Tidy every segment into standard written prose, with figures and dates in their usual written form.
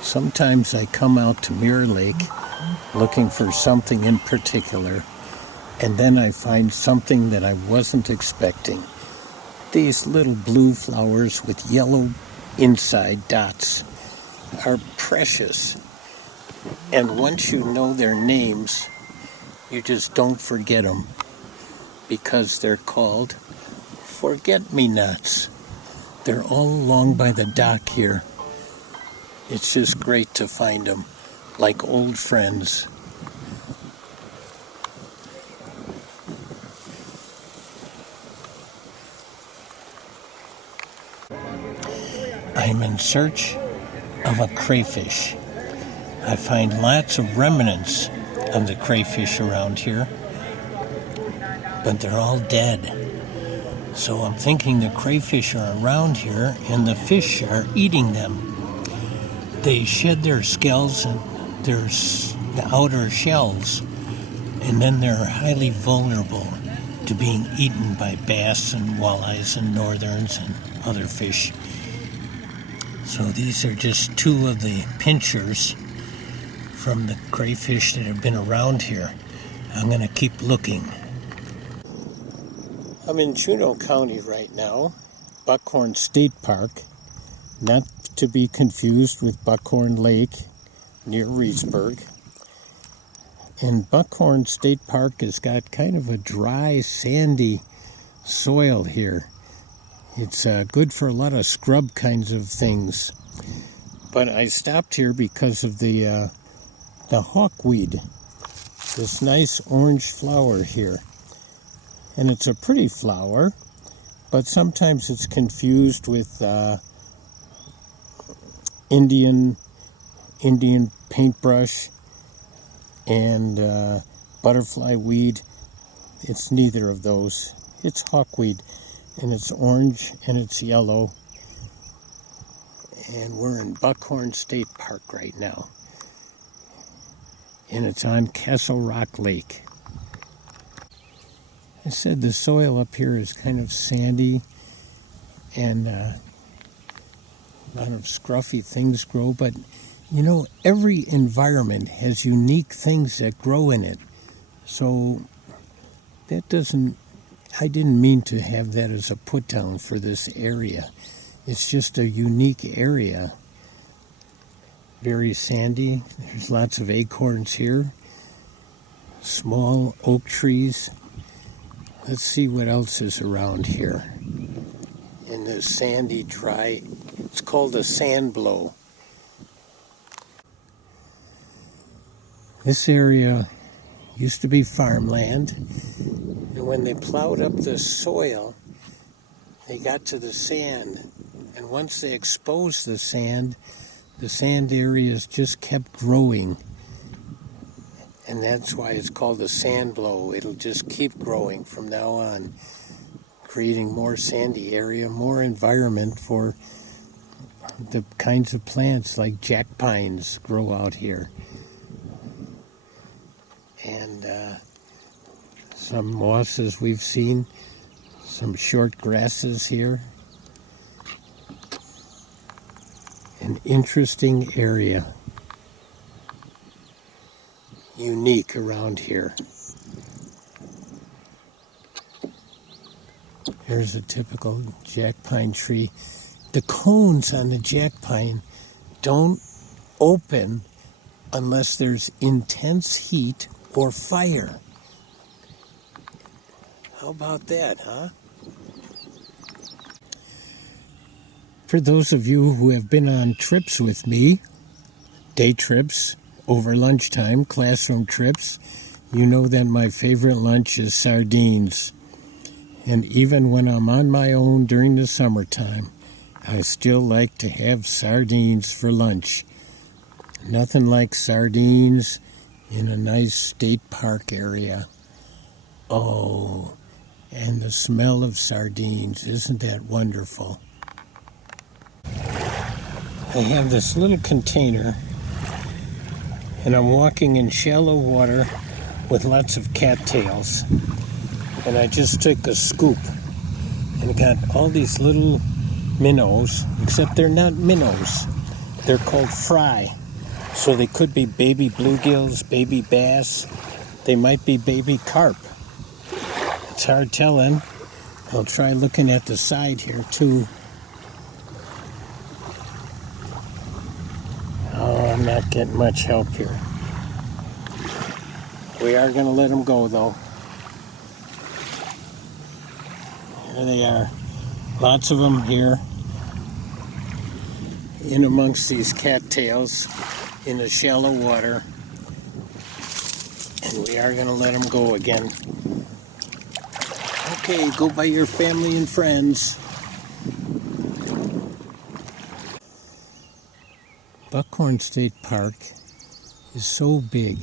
Sometimes I come out to Mirror Lake looking for something in particular, and then I find something that I wasn't expecting. These little blue flowers with yellow inside dots are precious. And once you know their names, you just don't forget them, because they're called forget-me-nots. They're all along by the dock here. It's just great to find them, like old friends. I'm in search of a crayfish. I find lots of remnants of the crayfish around here, but they're all dead. So I'm thinking the crayfish are around here and the fish are eating them. They shed their scales and their outer shells, and then they're highly vulnerable to being eaten by bass and walleyes and northerns and other fish. So these are just two of the pinchers from the crayfish that have been around here. I'm going to keep looking. I'm in Juneau County right now, Buckhorn State Park, not to be confused with Buckhorn Lake near Reedsburg. And Buckhorn State Park has got kind of a dry, sandy soil here. It's good for a lot of scrub kinds of things. But I stopped here because of the hawkweed, this nice orange flower here. And it's a pretty flower, but sometimes it's confused with Indian paintbrush and butterfly weed. It's neither of those. It's hawkweed, and it's orange and it's yellow. And we're in Buckhorn State Park right now, and it's on Castle Rock Lake. I said the soil up here is kind of sandy, and a lot of scruffy things grow, but you know, every environment has unique things that grow in it. So I didn't mean to have that as a put down for this area. It's just a unique area. Very sandy. There's lots of acorns here. Small oak trees. Let's see what else is around here. In this sandy, dry, it's called a sand blow. This area used to be farmland, and when they plowed up the soil, they got to the sand, and once they exposed the sand areas just kept growing, and that's why it's called a sand blow. It'll just keep growing from now on, creating more sandy area, more environment for the kinds of plants like jack pines grow out here. And some mosses we've seen, some short grasses here. An interesting area, unique around here. Here's a typical jack pine tree. The cones on the jack pine don't open unless there's intense heat or fire. How about that, huh? For those of you who have been on trips with me, day trips, over lunchtime, classroom trips, you know that my favorite lunch is sardines. And even when I'm on my own during the summertime, I still like to have sardines for lunch. Nothing like sardines in a nice state park area. Oh, and the smell of sardines, isn't that wonderful? I have this little container, and I'm walking in shallow water with lots of cattails. And I just took a scoop, and it got all these little minnows, except they're not minnows. They're called fry. So they could be baby bluegills, baby bass. They might be baby carp. It's hard telling. I'll try looking at the side here too. Oh, I'm not getting much help here. We are going to let them go though. Here they are. Lots of them here. In amongst these cattails in the shallow water. And we are going to let them go again. Okay, go by your family and friends. Buckhorn State Park is so big.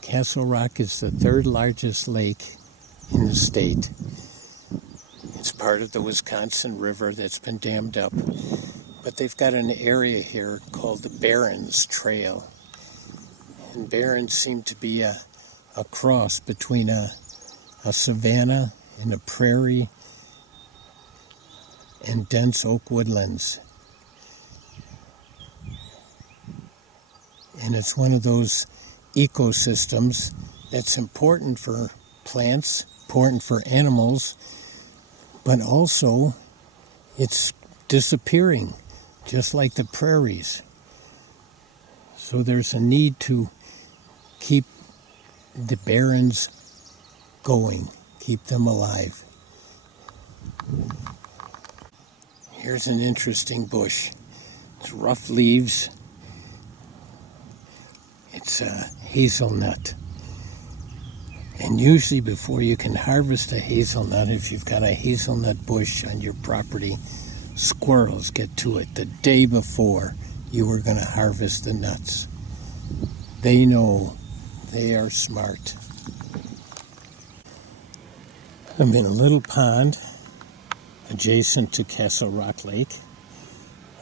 Castle Rock is the third largest lake in the state. It's part of the Wisconsin River that's been dammed up. But they've got an area here called the Barrens Trail. And barrens seem to be a cross between a savanna and a prairie and dense oak woodlands. And it's one of those ecosystems that's important for plants, important for animals, but also it's disappearing, just like the prairies. So there's a need to keep the barrens going, keep them alive. Here's an interesting bush. It's rough leaves. It's a hazelnut. And usually before you can harvest a hazelnut, if you've got a hazelnut bush on your property, squirrels get to it the day before you were going to harvest the nuts. They know. They are smart. I'm in a little pond adjacent to Castle Rock Lake.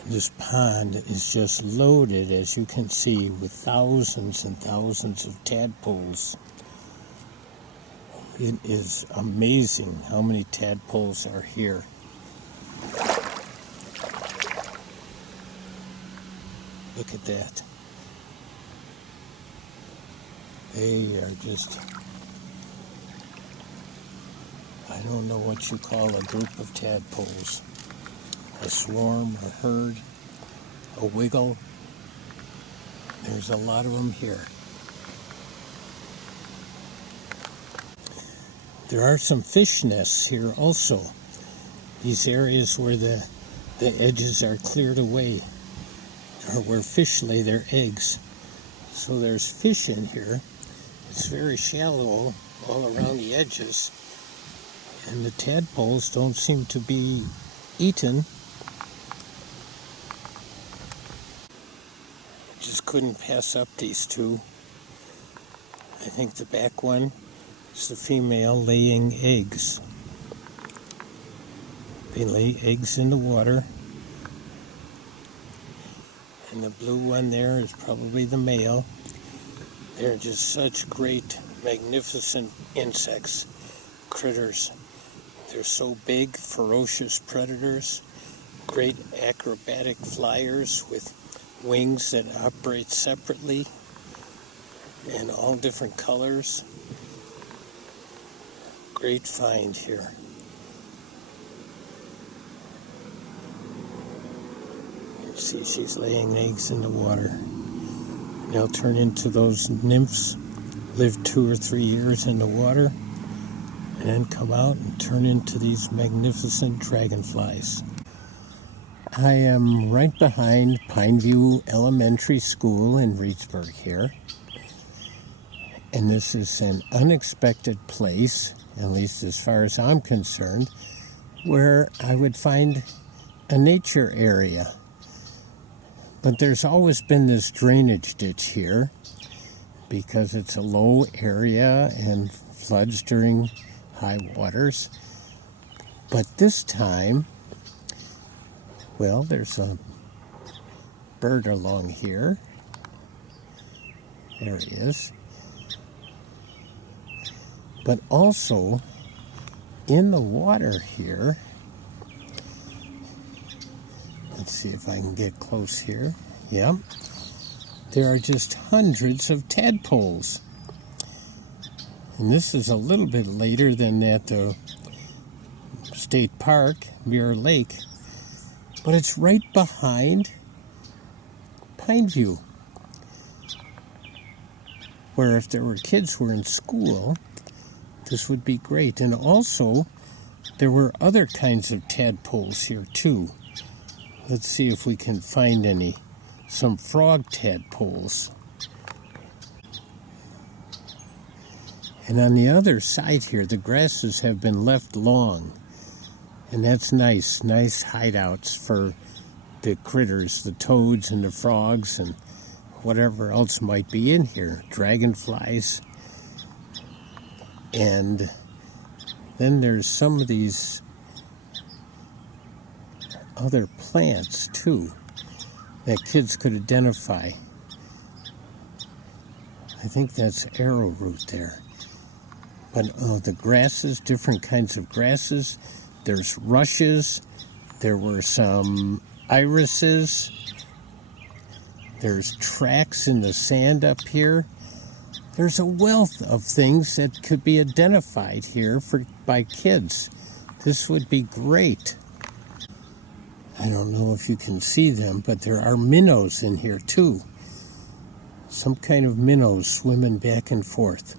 This pond is just loaded, as you can see, with thousands and thousands of tadpoles. It is amazing how many tadpoles are here. Look at that. They are just, I don't know what you call a group of tadpoles. A swarm, a herd, a wiggle. There's a lot of them here. There are some fish nests here also. These areas where the edges are cleared away, or where fish lay their eggs. So there's fish in here. It's very shallow all around the edges. And the tadpoles don't seem to be eaten. Just couldn't pass up these two. I think the back one is the female laying eggs. They lay eggs in the water. And the blue one there is probably the male. They're just such great, magnificent insects, critters. They're so big, ferocious predators, great acrobatic flyers with wings that operate separately in all different colors. Great find here. You see she's laying eggs in the water. They'll turn into those nymphs, live 2 or 3 years in the water, and then come out and turn into these magnificent dragonflies. I am right behind Pineview Elementary School in Reedsburg here. And this is an unexpected place, at least as far as I'm concerned, where I would find a nature area. But there's always been this drainage ditch here because it's a low area and floods during high waters. But this time, well, there's a bird along here. There he is. But also, in the water here, let's see if I can get close here. Yeah, there are just hundreds of tadpoles. And this is a little bit later than at the state park, Mirror Lake, but it's right behind Pineview, where if there were kids who were in school, this would be great. And also, there were other kinds of tadpoles here too. Let's see if we can find any. Some frog tadpoles. And on the other side here, the grasses have been left long. And that's nice. Nice hideouts for the critters, the toads and the frogs and whatever else might be in here. Dragonflies. And then there's some of these other plants too that kids could identify. I think that's arrowroot there. But the grasses, different kinds of grasses. There's rushes. There were some irises. There's tracks in the sand up here. There's a wealth of things that could be identified here by kids. This would be great. I don't know if you can see them, but there are minnows in here too. Some kind of minnows swimming back and forth.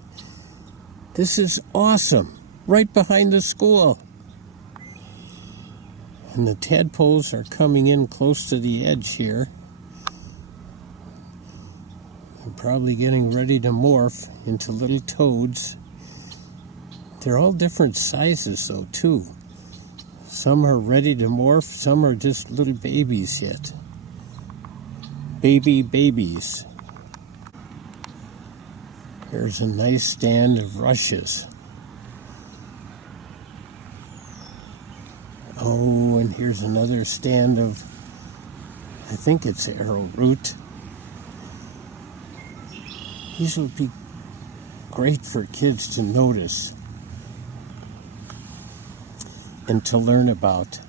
This is awesome. Right behind the school. And the tadpoles are coming in close to the edge here. They're probably getting ready to morph into little toads. They're all different sizes though too. Some are ready to morph, some are just little babies yet. Babies. Here's a nice stand of rushes. Oh, and here's another stand of, I think it's arrowroot. These would be great for kids to notice and to learn about.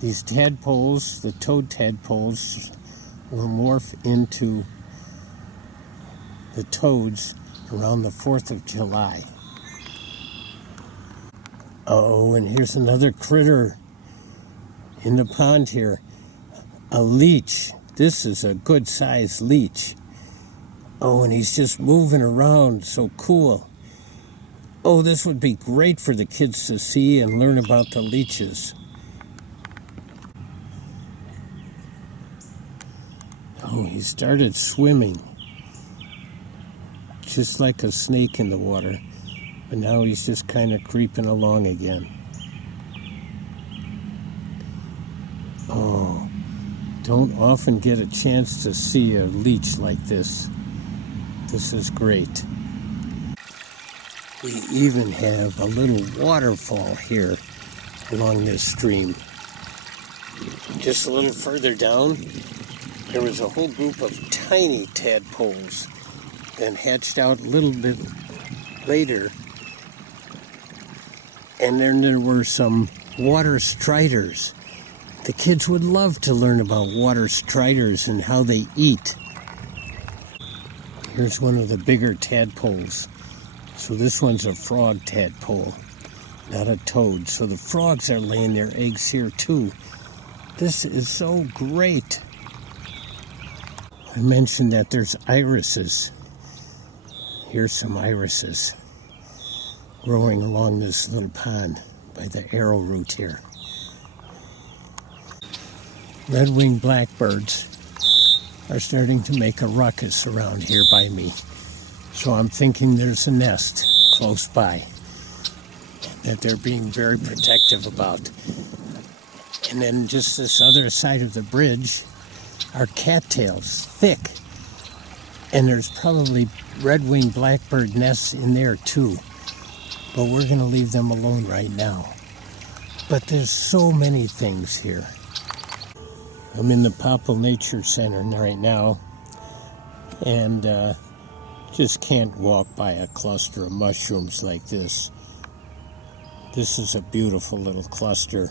These tadpoles, the toad tadpoles, will morph into the toads around the 4th of July. Oh, and here's another critter in the pond here. A leech. This is a good sized leech. Oh, and he's just moving around. So cool. Oh, this would be great for the kids to see and learn about the leeches. Oh, he started swimming. Just like a snake in the water. But now he's just kind of creeping along again. Oh, don't often get a chance to see a leech like this. This is great. We even have a little waterfall here along this stream. Just a little further down, there was a whole group of tiny tadpoles that hatched out a little bit later. And then there were some water striders. The kids would love to learn about water striders and how they eat. Here's one of the bigger tadpoles. So this one's a frog tadpole, not a toad. So the frogs are laying their eggs here too. This is so great. I mentioned that there's irises. Here's some irises growing along this little pond by the arrowroot here. Red-winged blackbirds are starting to make a ruckus around here by me. So I'm thinking there's a nest close by that they're being very protective about. And then just this other side of the bridge are cattails, thick. And there's probably red-winged blackbird nests in there too. But we're going to leave them alone right now. But there's so many things here. I'm in the Popple Nature Center right now. And Just can't walk by a cluster of mushrooms like this. This is a beautiful little cluster.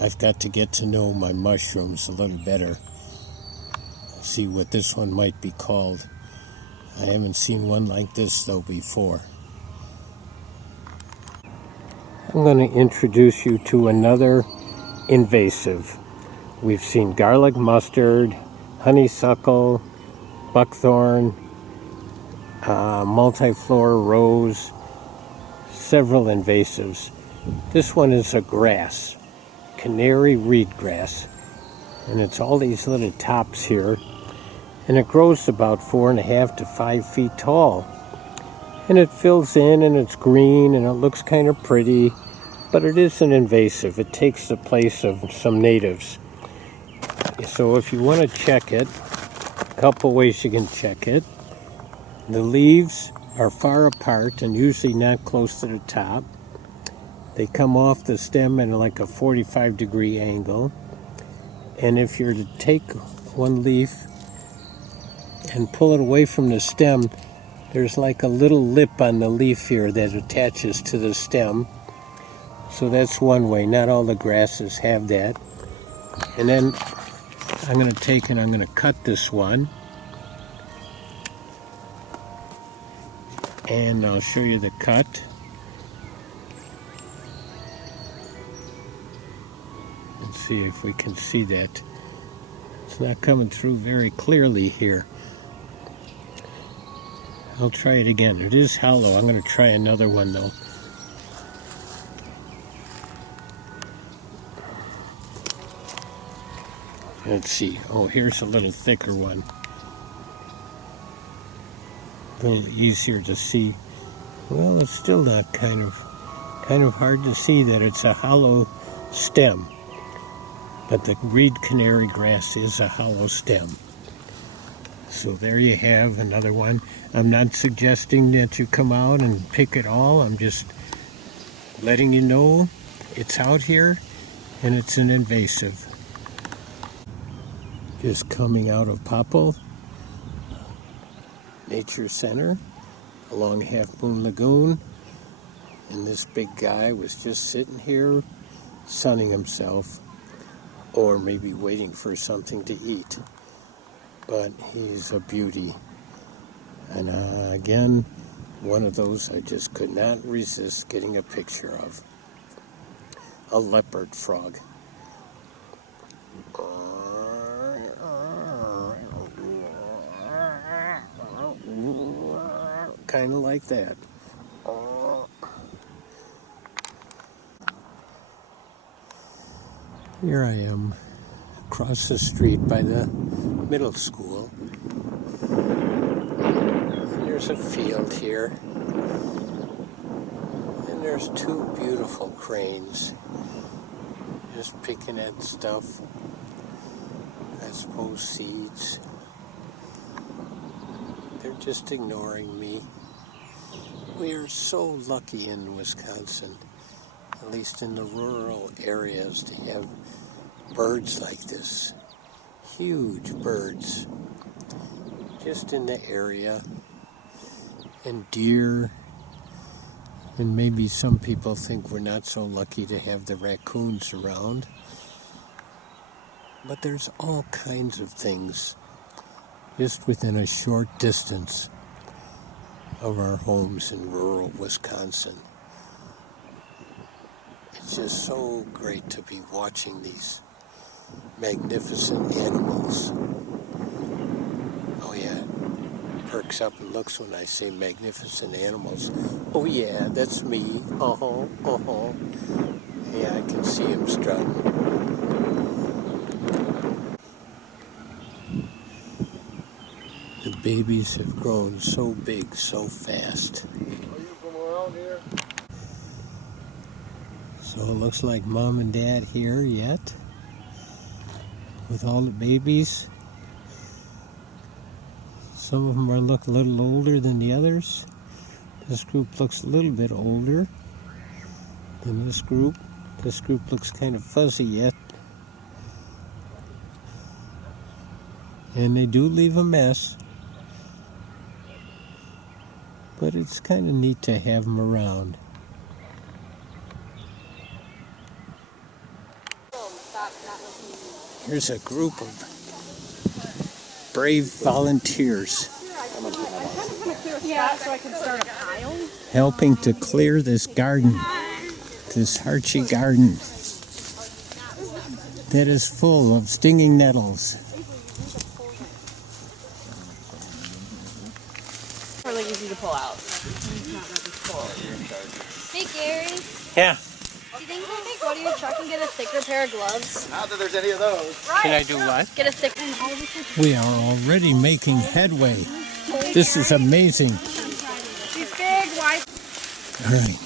I've got to get to know my mushrooms a little better. See what this one might be called. I haven't seen one like this though before. I'm going to introduce you to another invasive. We've seen garlic mustard, honeysuckle, buckthorn, multiflora rose, several invasives. This one is a grass, canary reed grass, and it's all these little tops here, and it grows about 4.5 to 5 feet tall, and it fills in and it's green and it looks kind of pretty, but it is an invasive. It takes the place of some natives. So if you want to check it, a couple ways you can check it. The leaves are far apart and usually not close to the top. They come off the stem at like a 45-degree angle. And if you're to take one leaf and pull it away from the stem, there's like a little lip on the leaf here that attaches to the stem. So that's one way. Not all the grasses have that. And then I'm going to take and I'm going to cut this one. And I'll show you the cut. Let's see if we can see that. It's not coming through very clearly here. I'll try it again. It is hollow. I'm going to try another one though. Let's see. Oh, here's a little thicker one. A little easier to see. Well, it's still not kind of hard to see that it's a hollow stem. But the reed canary grass is a hollow stem. So there you have another one. I'm not suggesting that you come out and pick it all. I'm just letting you know it's out here and it's an invasive. Just coming out of Popple Nature Center along Half Moon Lagoon, and this big guy was just sitting here sunning himself, or maybe waiting for something to eat. But he's a beauty. And again, one of those I just could not resist getting a picture of. A leopard frog. Kind of like that. Here I am, across the street by the middle school. There's a field here. And there's two beautiful cranes. Just picking at stuff. I suppose seeds. They're just ignoring me. We are so lucky in Wisconsin, at least in the rural areas, to have birds like this. Huge birds just in the area. And deer. And maybe some people think we're not so lucky to have the raccoons around. But there's all kinds of things just within a short distance of our homes in rural Wisconsin. It's just so great to be watching these magnificent animals. Oh yeah, perks up and looks when I say magnificent animals. Oh yeah, that's me. Yeah, I can see him strutting. The babies have grown so big, so fast. Are you from around here? So it looks like Mom and Dad here yet, with all the babies. Some of them look a little older than the others. This group looks a little bit older than this group. This group looks kind of fuzzy yet. And they do leave a mess. but it's kind of neat to have them around. Here's a group of brave volunteers helping to clear this garden, this Archie garden that is full of stinging nettles. Really easy to pull out. Hey Gary, Yeah, do you think we could go to your truck and get a thicker pair of gloves? Not that there's any of those. can I do what? Get a thicker. We are already making headway. This is amazing. She's big, wide. All right.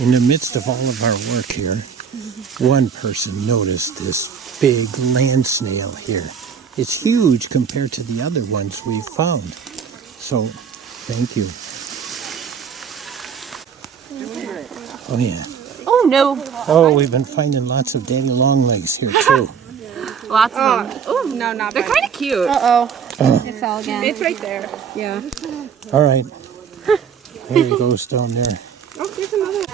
In the midst of all of our work here, one person noticed this big land snail here. It's huge compared to the other ones we've found. So, thank you. Oh, yeah. Oh no. Oh, we've been finding lots of daddy longlegs here, too. Lots of them. Oh no, not They're kind of cute. It fell again. It's right there. Yeah. All right. There he goes down there. Oh, there's another.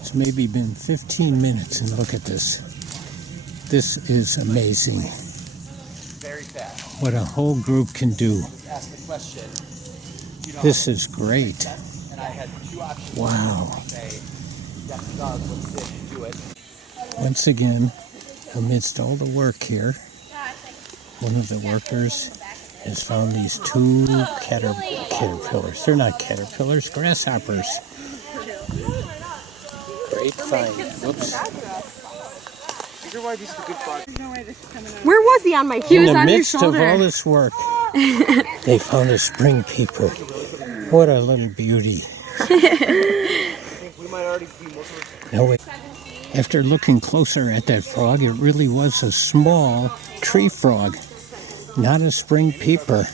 It's maybe been 15 minutes, and look at this. This is amazing. Very fast. What a whole group can do. Ask the question. This is great. And I had two options. Wow. Say, yes, it does. Let's sit and do it. Once again, amidst all the work here, one of the workers has found these two caterpillars. They're not caterpillars, grasshoppers. Great find. Whoops. Where was he on my In the midst of all this work, they found a spring peeper. What a little beauty. No, wait. After looking closer at that frog, it really was a small tree frog, not a spring peeper.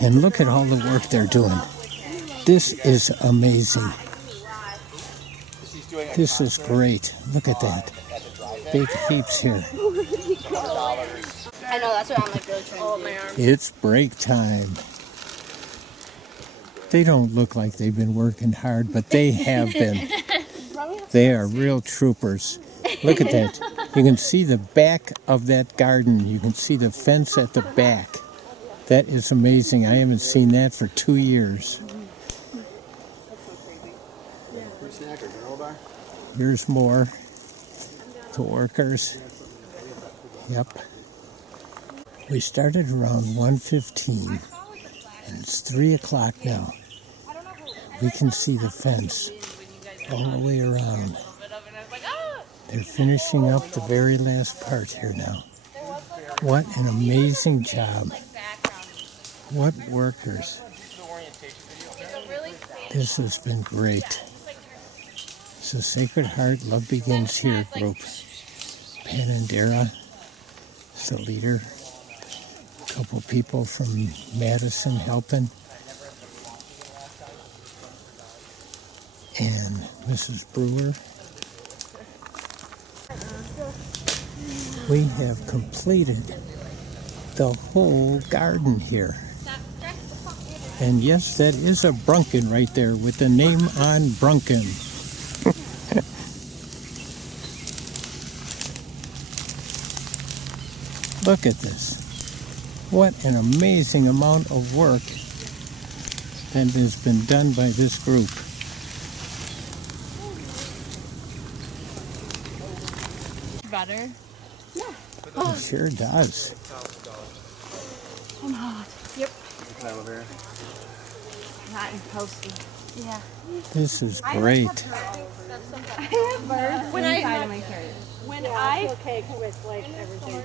And look at all the work they're doing. This is amazing. This is great. Look at that. Big heaps here. I know, that's what I'm like really trying to do. It's break time. They don't look like they've been working hard, but they have been. They are real troopers. Look at that. You can see the back of that garden. You can see the fence at the back. That is amazing. I haven't seen that for 2 years. Here's more. The workers. Yep. We started around 1:15, and it's 3 o'clock now. We can see the fence all the way around. They're finishing up the very last part here now. What an amazing job. What workers. This has been great. It's a Sacred Heart Love Begins Here group. Panandera is the leader. A couple people from Madison helping. And Mrs. Brewer. We have completed the whole garden here. And yes, that is a Brunken right there with the name on Brunken. Look at this. What an amazing amount of work that has been done by this group. Better. It sure does. I'm hot. Yep. Hot and toasty. Yeah. This is great. When I cake with like everything.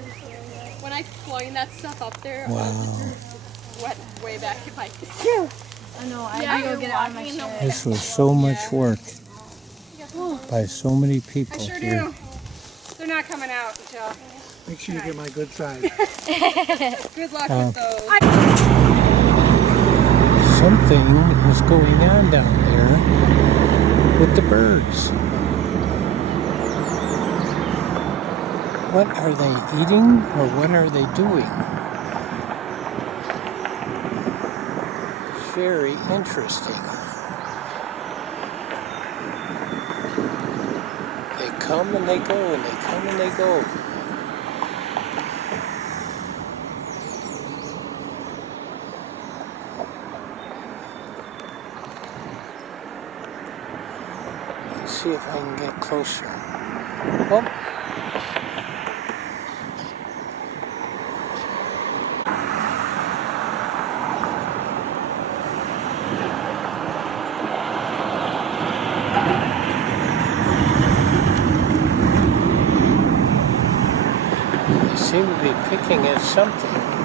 When I flung that stuff up there, Wow. wet way back in my I know, I had to go get it on my shirt. This was so much work by so many people Sure here. do. They're not coming out until. Make sure you get my good side. Good luck with those. Something is going on down there with the birds. What are they eating or what are they doing? very interesting. They come and they go, and they come and they go. Let's see if I can get closer. Oh. Seem to be picking at something.